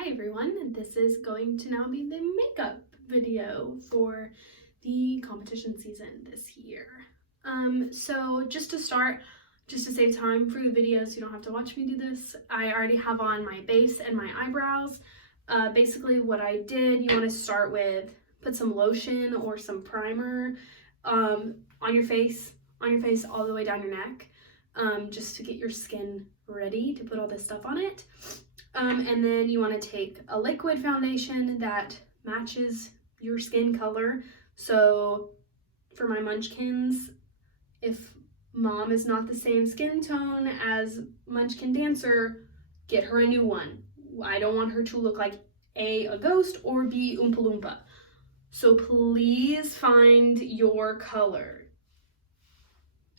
Hi everyone, this is going to now be the makeup video for the competition season this year. So just to start, just to save time for the video so you don't have to watch me do this, I already have on my base and my eyebrows. Basically what I did, you want to start with, put some lotion or some primer on your face all the way down your neck, just to get your skin ready to put all this stuff on it. And then you want to take a liquid foundation that matches your skin color. So for my munchkins, if mom is not the same skin tone as Munchkin Dancer, get her a new one. I don't want her to look like A, a ghost, or B, Oompa Loompa. So please find your color.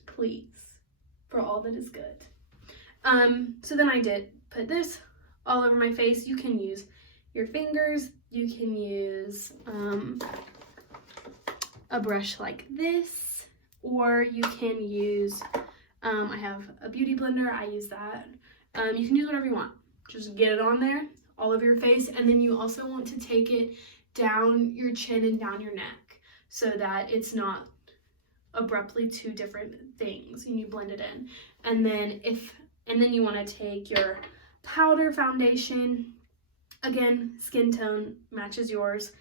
Please. For all that is good. So then I did put this all over my face. You can use your fingers, you can use a brush like this, or you can use, I have a beauty blender, I use that. You can use whatever you want. Just get it on there, all over your face, and then you also want to take it down your chin and down your neck so that it's not abruptly two different things, and you blend it in. And then you want to take your powder foundation, again, skin tone matches yours,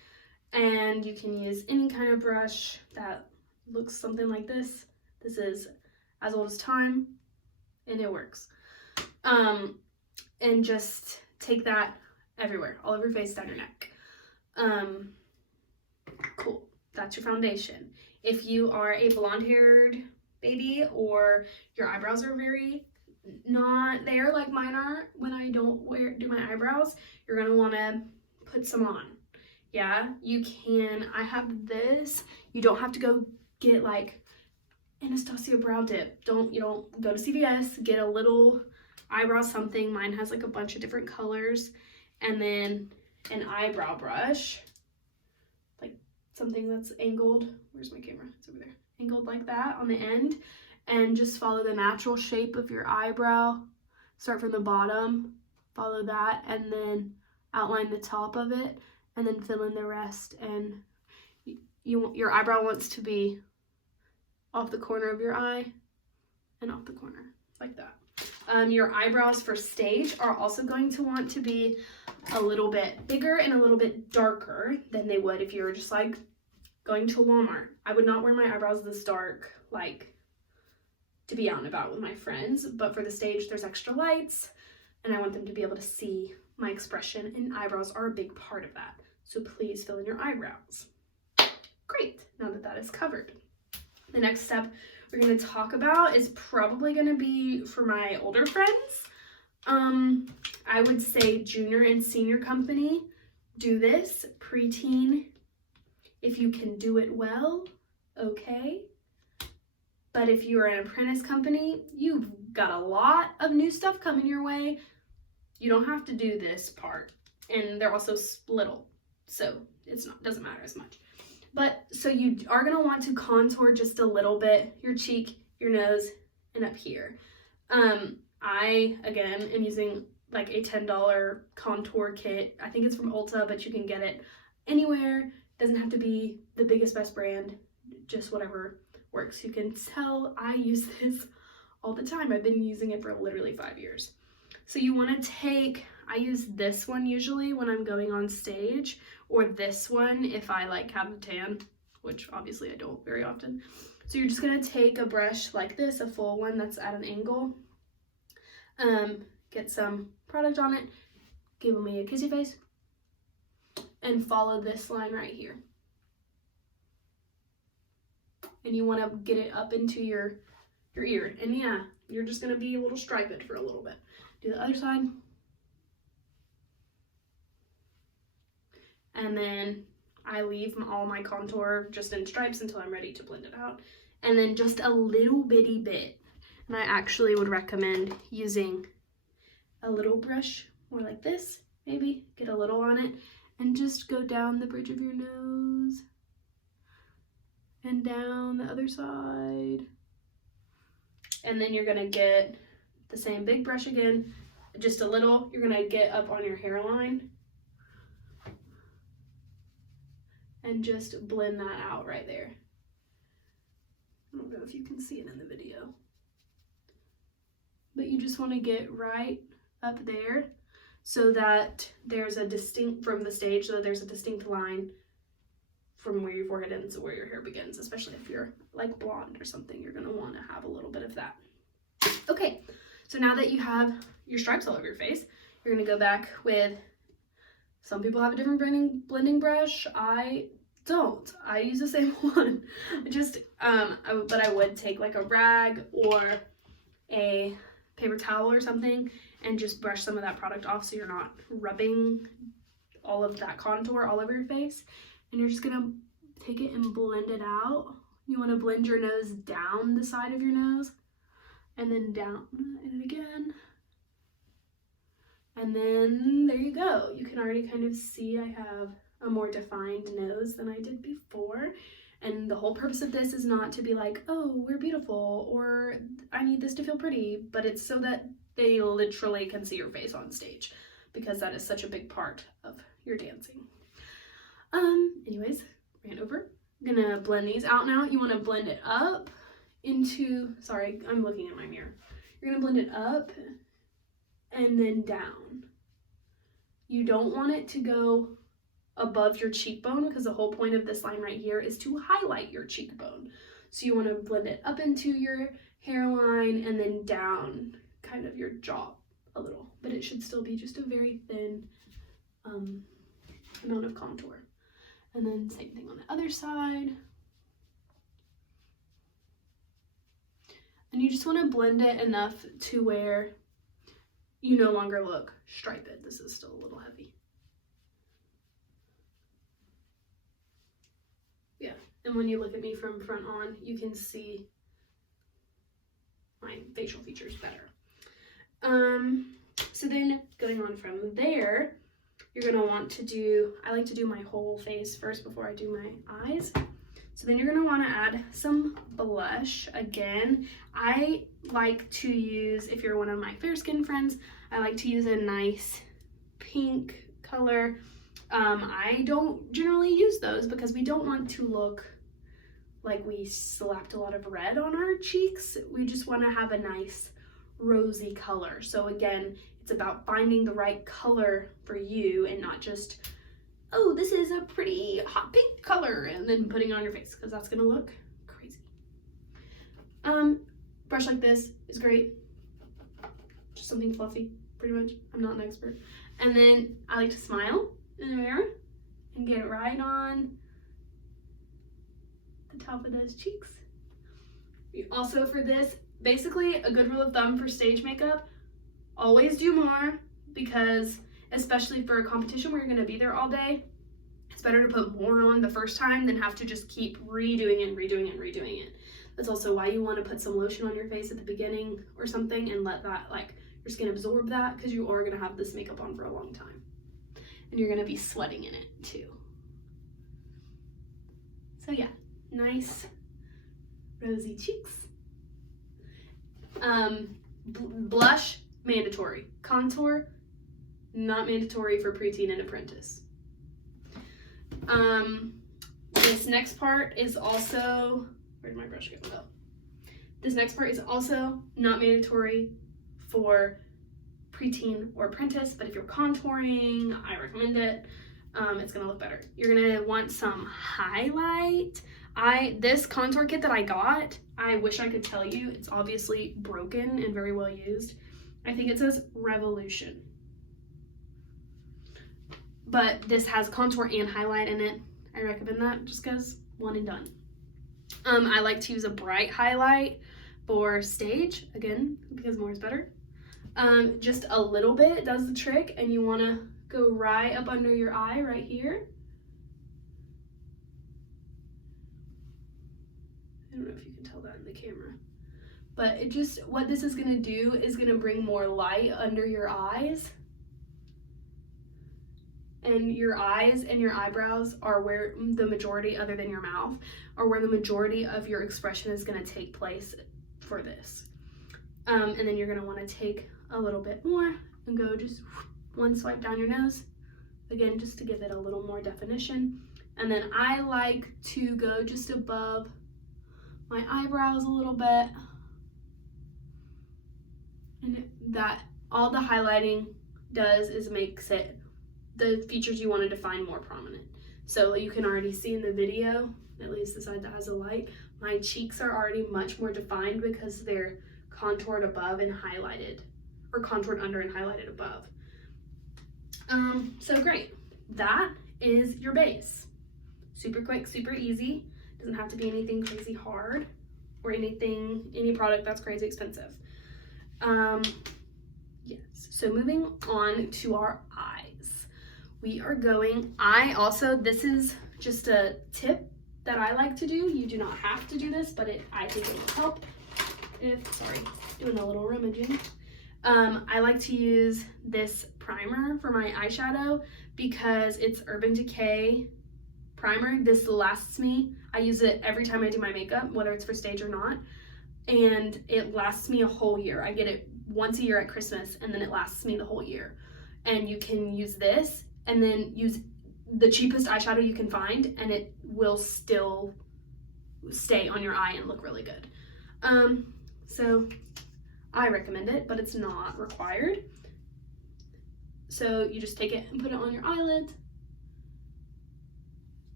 and you can use any kind of brush that looks something like this. This is as old as time and it works. And just take that everywhere, all over your face, down your neck. Cool, that's your foundation. If you are a blonde haired baby or your eyebrows are very not there like mine are when I don't do my eyebrows, you're gonna want to put some on. Yeah, you can. I have this. You don't have to go get like Anastasia brow dip. You don't go to CVS, get a little eyebrow something. Mine has like a bunch of different colors, and then an eyebrow brush, like something that's angled. Where's my camera? It's over there. Angled like that on the end. And just follow the natural shape of your eyebrow. Start from the bottom, follow that, and then outline the top of it, and then fill in the rest. And your eyebrow wants to be off the corner of your eye and off the corner, like that. Your eyebrows for stage are also going to want to be a little bit bigger and a little bit darker than they would if you were just like going to Walmart. I would not wear my eyebrows this dark, like, to be out and about with my friends, but for the stage there's extra lights and I want them to be able to see my expression, and eyebrows are a big part of that. So please fill in your eyebrows. Great, now that that is covered. The next step we're going to talk about is probably going to be for my older friends. I would say junior and senior company, do this. Preteen, if you can do it well, okay. But if you're an apprentice company, you've got a lot of new stuff coming your way. You don't have to do this part. And they're also little, so doesn't matter as much. But so you are going to want to contour just a little bit, your cheek, your nose, and up here. I, again, am using like a $10 contour kit. I think it's from Ulta, but you can get it anywhere. Doesn't have to be the biggest, best brand, just whatever works. You can tell I use this all the time. I've been using it for literally 5 years. So you want to I use this one usually when I'm going on stage, or this one if I like have a tan, which obviously I don't very often. So you're just going to take a brush like this, a full one that's at an angle, get some product on it, give me a kissy face, and follow this line right here. And you want to get it up into your ear. And yeah, you're just going to be a little striped for a little bit. Do the other side. And then I leave all my contour just in stripes until I'm ready to blend it out. And then just a little bitty bit. And I actually would recommend using a little brush, more like this, maybe. Get a little on it. And just go down the bridge of your nose. And down the other side. And then you're gonna get the same big brush again, just a little. You're gonna get up on your hairline and just blend that out right there. I don't know if you can see it in the video, but you just want to get right up there so that there's a distinct, from the stage, so that there's a distinct line from where your forehead ends to where your hair begins, especially if you're like blonde or something, you're going to want to have a little bit of that. Okay, so now that you have your stripes all over your face, you're going to go back with, some people have a different blending brush. I don't. I use the same one. But I would take like a rag or a paper towel or something and just brush some of that product off so you're not rubbing all of that contour all over your face. And you're just gonna take it and blend it out. You want to blend your nose down the side of your nose and then down and again. And then there you go. You can already kind of see I have a more defined nose than I did before. And the whole purpose of this is not to be like, oh, we're beautiful, or I need this to feel pretty, but it's so that they literally can see your face on stage, because that is such a big part of your dancing. Anyways, ran over. I'm gonna blend these out now. You wanna blend it up into, sorry, I'm looking in my mirror. You're gonna blend it up and then down. You don't want it to go above your cheekbone, because the whole point of this line right here is to highlight your cheekbone. So you want to blend it up into your hairline and then down kind of your jaw a little, but it should still be just a very thin amount of contour. And then same thing on the other side. And you just want to blend it enough to where you no longer look striped. This is still a little heavy. Yeah, and when you look at me from front on, you can see my facial features better. So then going on from there, you're gonna want to do, I like to do my whole face first before I do my eyes. So then you're gonna wanna add some blush. Again, I like to use, if you're one of my fair skin friends, I like to use a nice pink color. I don't generally use those because we don't want to look like we slapped a lot of red on our cheeks. We just want to have a nice rosy color. So again, it's about finding the right color for you and not just, oh, this is a pretty hot pink color, and then putting it on your face, because that's gonna look crazy. Brush like this is great. Just something fluffy, pretty much. I'm not an expert. And then I like to smile in the mirror and get it right on the top of those cheeks. Also for this, basically a good rule of thumb for stage makeup, always do more, because especially for a competition where you're going to be there all day, it's better to put more on the first time than have to just keep redoing it. That's also why you want to put some lotion on your face at the beginning or something and let that, like, your skin absorb that, because you are going to have this makeup on for a long time. And you're going to be sweating in it too. So yeah, nice rosy cheeks. Blush, mandatory. Contour, not mandatory for preteen and apprentice. This next part is also, where'd my brush go? Oh. This next part is also not mandatory for preteen or apprentice, but if you're contouring, I recommend it. It's gonna look better. You're gonna want some highlight. This contour kit that I got, I wish I could tell you, it's obviously broken and very well used. I think it says Revolution. But this has contour and highlight in it. I recommend that just because one and done. I like to use a bright highlight for stage, again, because more is better. Just a little bit does the trick, and you want to go right up under your eye right here. I don't know if you can tell that in the camera, but it just, what this is going to do is going to bring more light under your eyes. And your eyes and your eyebrows are where the majority, other than your mouth, are where the majority of your expression is going to take place for this. And then you're going to want to take a little bit more and go just one swipe down your nose, again, just to give it a little more definition. And then I like to go just above my eyebrows a little bit. And that, all the highlighting does is makes it, the features you want to define more prominent. So you can already see in the video, at least the side that has a light, my cheeks are already much more defined because they're contoured above and highlighted, or contoured under and highlighted above. So great. That is your base. Super quick, super easy. Doesn't have to be anything crazy hard or any product that's crazy expensive. Yes, so moving on to our eyes. We are going, this is just a tip that I like to do. You do not have to do this, but I think it will help doing a little rummaging. I like to use this primer for my eyeshadow because it's Urban Decay primer. This lasts me. I use it every time I do my makeup, whether it's for stage or not, and it lasts me a whole year. I get it once a year at Christmas, and then it lasts me the whole year. And you can use this and then use the cheapest eyeshadow you can find, and it will still stay on your eye and look really good. So I recommend it, but it's not required. So you just take it and put it on your eyelid.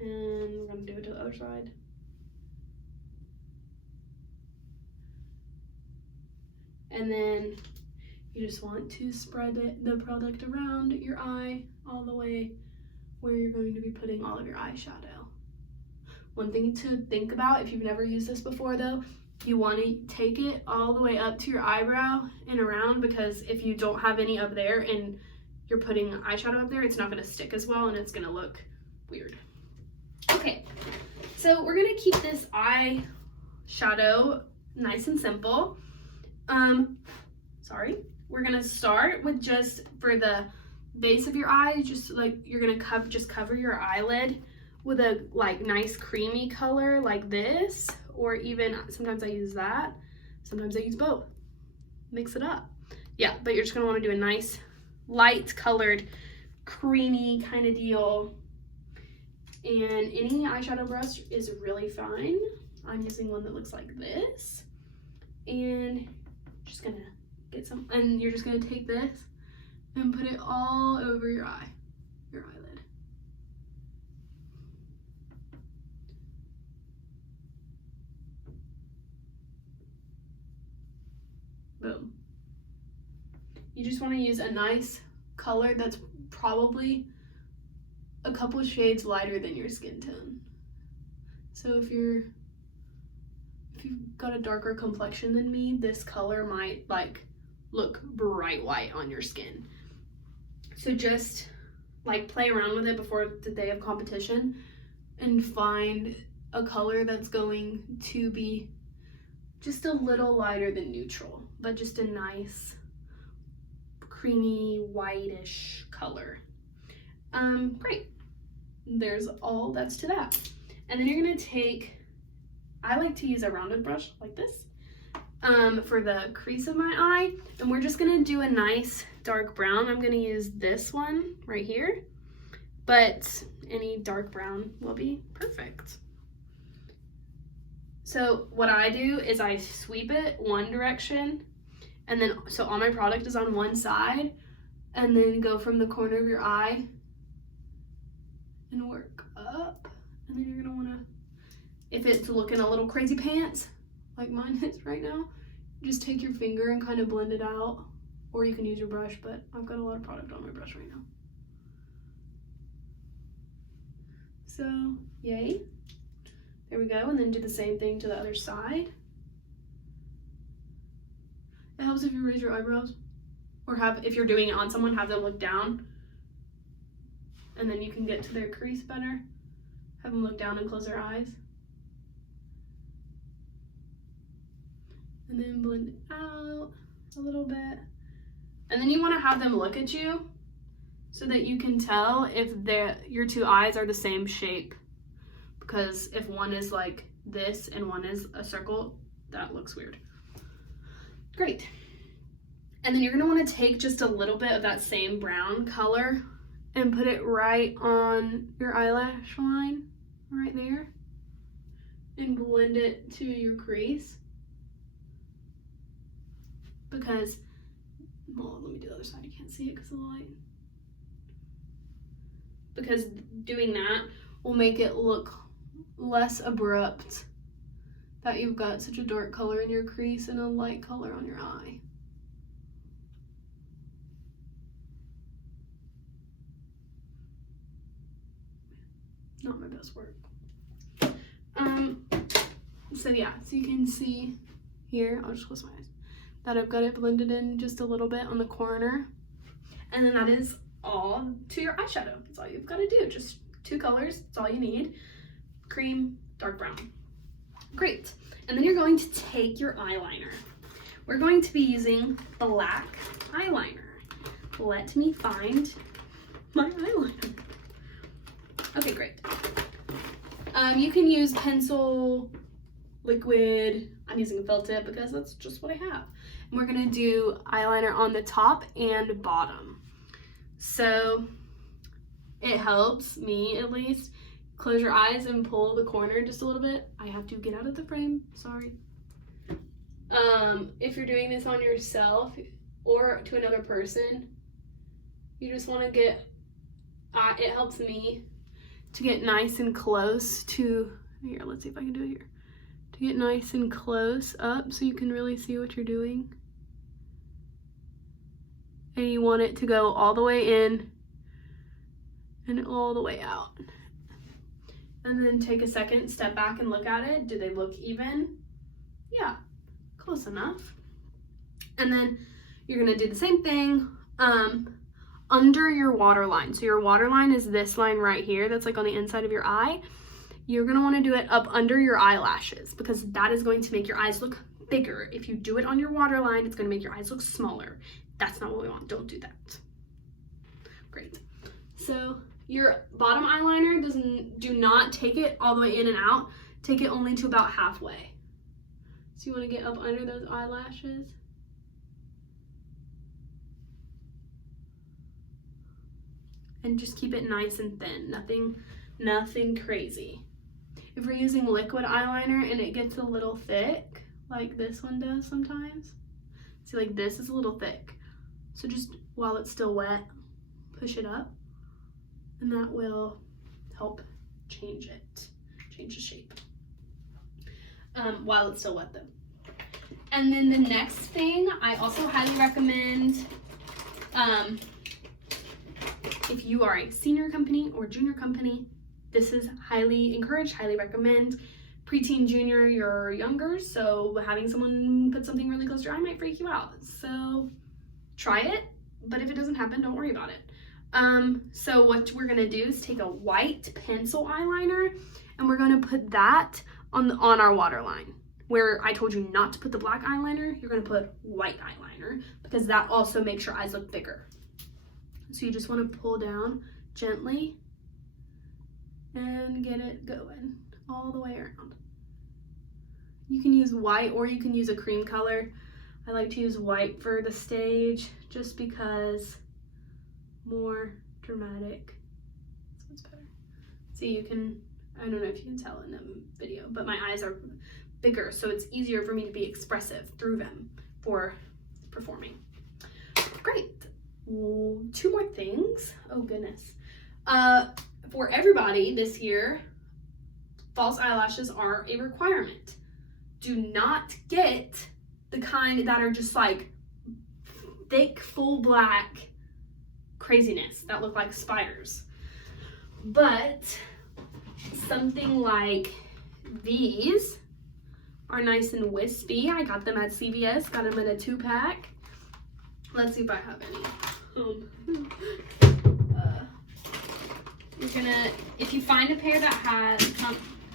And we're gonna do it to the other side. And then you just want to spread the product around your eye all the way where you're going to be putting all of your eyeshadow. One thing to think about if you've never used this before though, you want to take it all the way up to your eyebrow and around, because if you don't have any up there and you're putting eyeshadow up there, it's not going to stick as well and it's going to look weird. Okay, so we're going to keep this eyeshadow nice and simple. We're going to start with just for the base of your eye, just like you're going to just cover your eyelid with a like nice creamy color like this, or even sometimes I use that, sometimes I use both. Mix it up. Yeah, but you're just going to want to do a nice light colored creamy kind of deal. And any eyeshadow brush is really fine. I'm using one that looks like this. And just gonna get some, and you're just gonna take this and put it all over your eye, your eyelid. Boom. You just want to use a nice color that's probably a couple shades lighter than your skin tone. So if you've got a darker complexion than me, this color might like look bright white on your skin. So just like play around with it before the day of competition and find a color that's going to be just a little lighter than neutral, but just a nice creamy whitish color. Great. There's all that's to that. And then you're gonna take, I like to use a rounded brush like this for the crease of my eye, and we're just gonna do a nice dark brown. I'm gonna use this one right here, but any dark brown will be perfect. So what I do is I sweep it one direction, and then so all my product is on one side, and then go from the corner of your eye and work up. And then you're gonna wanna, if it's looking a little crazy pants, like mine is right now, just take your finger and kind of blend it out, or you can use your brush, but I've got a lot of product on my brush right now. So, yay. There we go, and then do the same thing to the other side. It helps if you raise your eyebrows, or if you're doing it on someone, have them look down, and then you can get to their crease better. Have them look down and close their eyes. And then blend it out a little bit. And then you want to have them look at you so that you can tell if your two eyes are the same shape. Because if one is like this and one is a circle, that looks weird. Great. And then you're going to want to take just a little bit of that same brown color and put it right on your eyelash line, right there, and blend it to your crease. Because, well, let me do the other side, you can't see it because of the light. Because doing that will make it look less abrupt that you've got such a dark color in your crease and a light color on your eye. Not my best work. So yeah, so you can see here, I'll just close my eyes, that I've got it blended in just a little bit on the corner. And then that is all to your eyeshadow. That's all you've got to do. Just 2 colors, that's all you need. Cream, dark brown. Great. And then you're going to take your eyeliner. We're going to be using black eyeliner. Let me find my eyeliner. Okay, great. You can use pencil, liquid. I'm using a felt tip because that's just what I have. And we're gonna do eyeliner on the top and bottom. So it helps me, at least, close your eyes and pull the corner just a little bit. I have to get out of the frame, sorry. If you're doing this on yourself or to another person, you just wanna get, it helps me to get nice and close to, here, let's see if I can do it here. To get nice and close up so you can really see what you're doing. And you want it to go all the way in and all the way out. And then take a second, step back and look at it. Do they look even? Yeah, close enough. And then you're gonna do the same thing under your waterline. So your waterline is this line right here that's like on the inside of your eye. You're gonna wanna do it up under your eyelashes because that is going to make your eyes look bigger. If you do it on your waterline, it's gonna make your eyes look smaller. That's not what we want, don't do that. Great. So your bottom eyeliner, do not take it all the way in and out. Take it only to about halfway. So you wanna get up under those eyelashes. And just keep it nice and thin, nothing crazy. If we're using liquid eyeliner and it gets a little thick, like this one does sometimes, see, like this is a little thick. So just while it's still wet, push it up, and that will help change the shape. While it's still wet though. And then the next thing, I also highly recommend, if you are a senior company or junior company, this is highly encouraged, highly recommend. Preteen, junior, you're younger, so having someone put something really close to your eye might freak you out. So try it, but if it doesn't happen, don't worry about it. So what we're gonna do is take a white pencil eyeliner and we're gonna put that on our waterline. Where I told you not to put the black eyeliner, you're gonna put white eyeliner because that also makes your eyes look bigger. So you just want to pull down gently and get it going all the way around. You can use white or you can use a cream color. I like to use white for the stage just because more dramatic. So it's better. See, you can, I don't know if you can tell in the video, but my eyes are bigger, so it's easier for me to be expressive through them for performing. Great. 2 more things. Oh goodness. For everybody this year, false eyelashes are a requirement. Do not get the kind that are just like thick, full black craziness that look like spiders. But something like these are nice and wispy. I got them at CVS, got them in a 2-pack. Let's see if I have any. You're gonna, if you find a pair that has,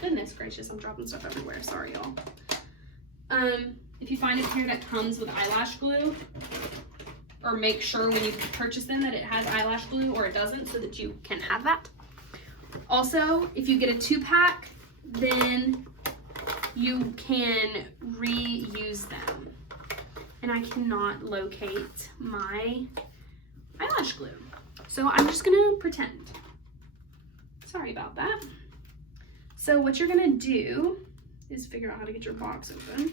goodness gracious, I'm dropping stuff everywhere, sorry y'all. If you find a pair that comes with eyelash glue, or make sure when you purchase them that it has eyelash glue or it doesn't so that you can have that. Also, if you get a 2-pack, then you can reuse them. And I cannot locate my eyelash glue. So I'm just gonna pretend. Sorry about that. So what you're gonna do is figure out how to get your box open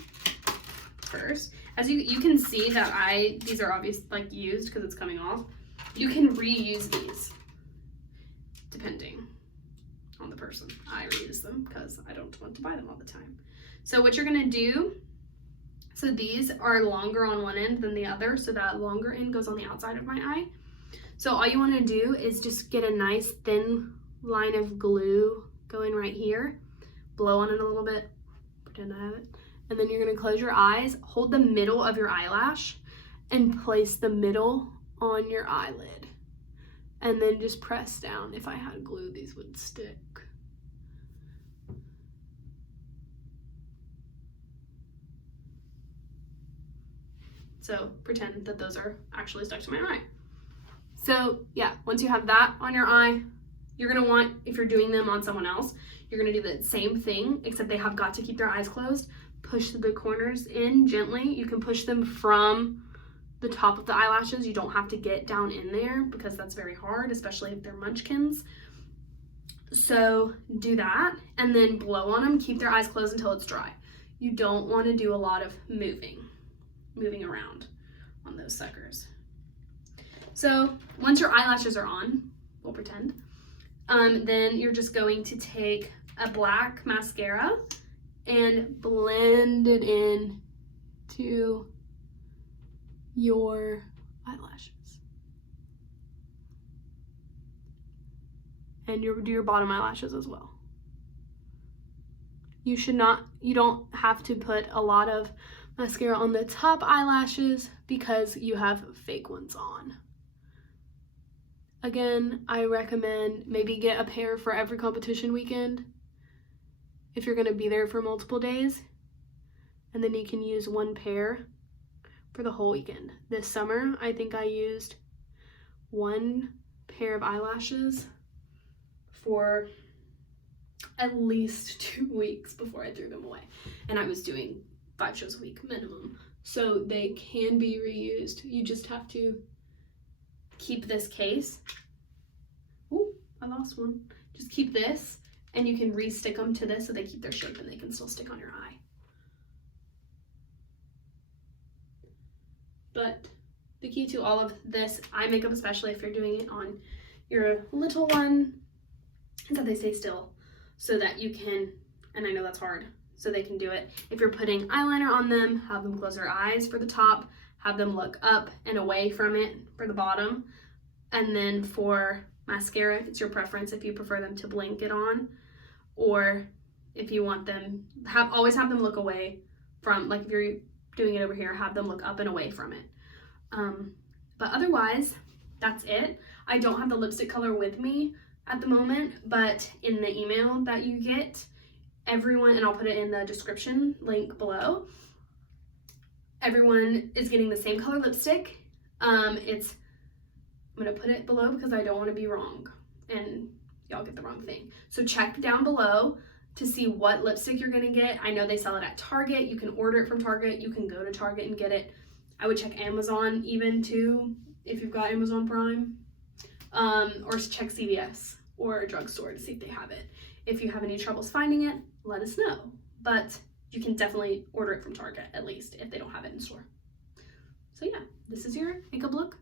first. As you can see that these are obvious, like used because it's coming off. You can reuse these depending on the person. I reuse them because I don't want to buy them all the time. So what you're gonna do, so these are longer on one end than the other, so that longer end goes on the outside of my eye. So all you want to do is just get a nice thin line of glue going right here, blow on it a little bit, pretend I have it, and then you're going to close your eyes, hold the middle of your eyelash, and place the middle on your eyelid, and then just press down. If I had glue, these would stick. So pretend that those are actually stuck to my eye. So yeah, once you have that on your eye, you're gonna want, if you're doing them on someone else, you're gonna do the same thing, except they have got to keep their eyes closed. Push the corners in gently. You can push them from the top of the eyelashes. You don't have to get down in there because that's very hard, especially if they're munchkins. So do that and then blow on them. Keep their eyes closed until it's dry. You don't want to do a lot of moving around on those suckers. So once your eyelashes are on, we'll pretend, then you're just going to take a black mascara and blend it in to your eyelashes. And do your bottom eyelashes as well. You don't have to put a lot of mascara on the top eyelashes because you have fake ones on. Again, I recommend maybe get a pair for every competition weekend if you're going to be there for multiple days, and then you can use one pair for the whole weekend. This summer, I think I used one pair of eyelashes for at least 2 weeks before I threw them away, and I was doing 5 shows a week minimum, so they can be reused. You just have to keep this case. Oh, I lost one. Just keep this, and you can re-stick them to this so they keep their shape and they can still stick on your eye. But the key to all of this eye makeup, especially if you're doing it on your little one, is that they stay still so that you can, and I know that's hard, so they can do it. If you're putting eyeliner on them, have them close their eyes for the top, have them look up and away from it for the bottom. And then for mascara, it's your preference if you prefer them to blink it on, or if you want them, always have them look away from, like if you're doing it over here, have them look up and away from it. But otherwise, that's it. I don't have the lipstick color with me at the moment, but in the email that you get, everyone, and I'll put it in the description link below, everyone is getting the same color lipstick. I'm gonna put it below because I don't want to be wrong and y'all get the wrong thing. So check down below to see what lipstick you're gonna get. I know they sell it at Target. You can order it from Target. You can go to Target and get it. I would check Amazon even too if you've got Amazon Prime, or check CVS or a drugstore to see if they have it. If you have any troubles finding it, let us know. But you can definitely order it from Target, at least, if they don't have it in store. So yeah, this is your makeup look